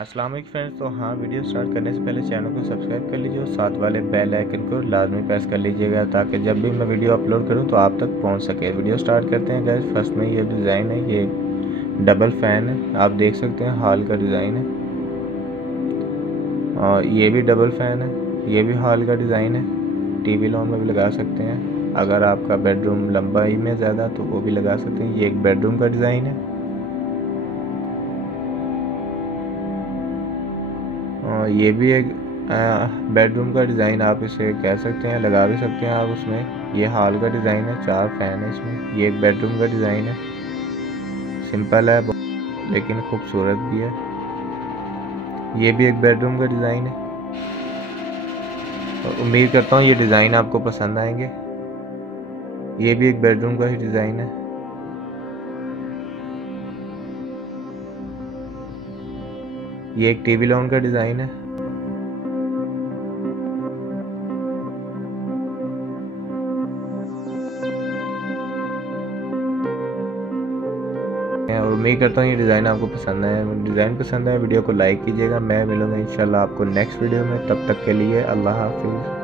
अस्सलाम वालेकुम फ्रेंड्स। तो हाँ, वीडियो स्टार्ट करने से पहले चैनल को सब्सक्राइब कर लीजिए और साथ वाले बेल आइकन को लाजमी प्रेस कर लीजिएगा ताकि जब भी मैं वीडियो अपलोड करूँ तो आप तक पहुँच सके। वीडियो स्टार्ट करते हैं गाइस। फर्स्ट में ये डिज़ाइन है, ये डबल फ़ैन है, आप देख सकते हैं हॉल का डिज़ाइन है। और ये भी डबल फ़ैन है, ये भी हॉल का डिज़ाइन है। टीवी लॉन में भी लगा सकते हैं, अगर आपका बेडरूम लंबाई में ज़्यादा तो वो भी लगा सकते हैं। ये एक बेडरूम का डिज़ाइन है। और ये भी एक बेडरूम का डिज़ाइन आप इसे कह सकते हैं, लगा भी सकते हैं आप उसमें। ये हॉल का डिज़ाइन है, 4 फ़ैन है इसमें। ये एक बेडरूम का डिज़ाइन है, सिंपल है लेकिन खूबसूरत भी है। ये भी एक बेडरूम का डिज़ाइन है और उम्मीद करता हूँ ये डिज़ाइन आपको पसंद आएंगे। ये भी एक बेडरूम का ही डिज़ाइन है। ये एक टीवी लॉन का डिज़ाइन है। और उम्मीद करता हूँ ये डिज़ाइन आपको पसंद आए। डिज़ाइन पसंद आए वीडियो को लाइक कीजिएगा। मैं मिलूँगा इंशाल्लाह आपको नेक्स्ट वीडियो में। तब तक के लिए अल्लाह हाफिज़।